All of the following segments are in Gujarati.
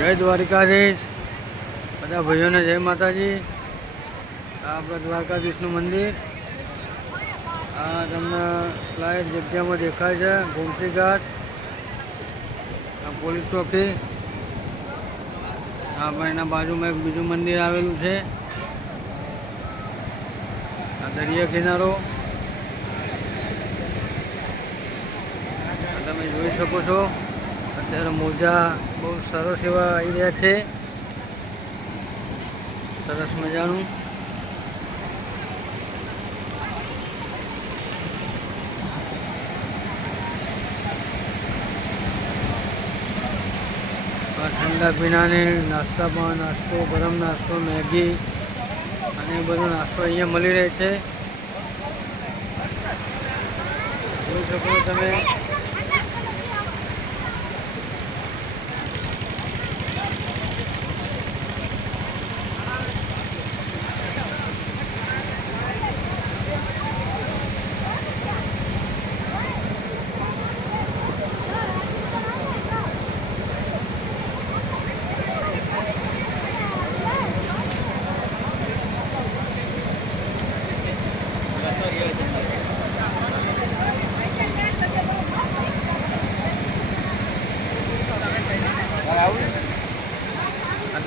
જય દ્વારકાધીશ બધા ભાઈઓને જય માતાજી। આ આપણા દ્વારકાધીશનું મંદિર આ તમને સ્લાઇડ જગ્યામાં દેખાય છે। ગોમતી ઘાટ, આ પોલીસ ચોકી, આ એના બાજુમાં એક બીજું મંદિર આવેલું છે। આ દરિયા કિનારો તમે જોઈ શકો છો। અત્યારે મોજા બહુ સરસ એવા આવી રહ્યા છે, સરસ મજાનું। ઠંડા પીણાની નાસ્તો, ગરમ નાસ્તો, મેગી અને બધો નાસ્તો અહીંયા મળી રહે છે। જોઈ શકો તમે।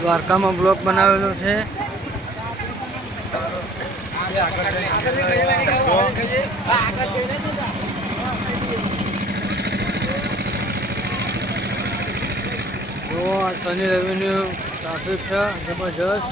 દ્વારકામાં બ્લોક બનાવેલો છે। જો આ શનિ રવિનું ટ્રાફિક છે જબરજસ્ત।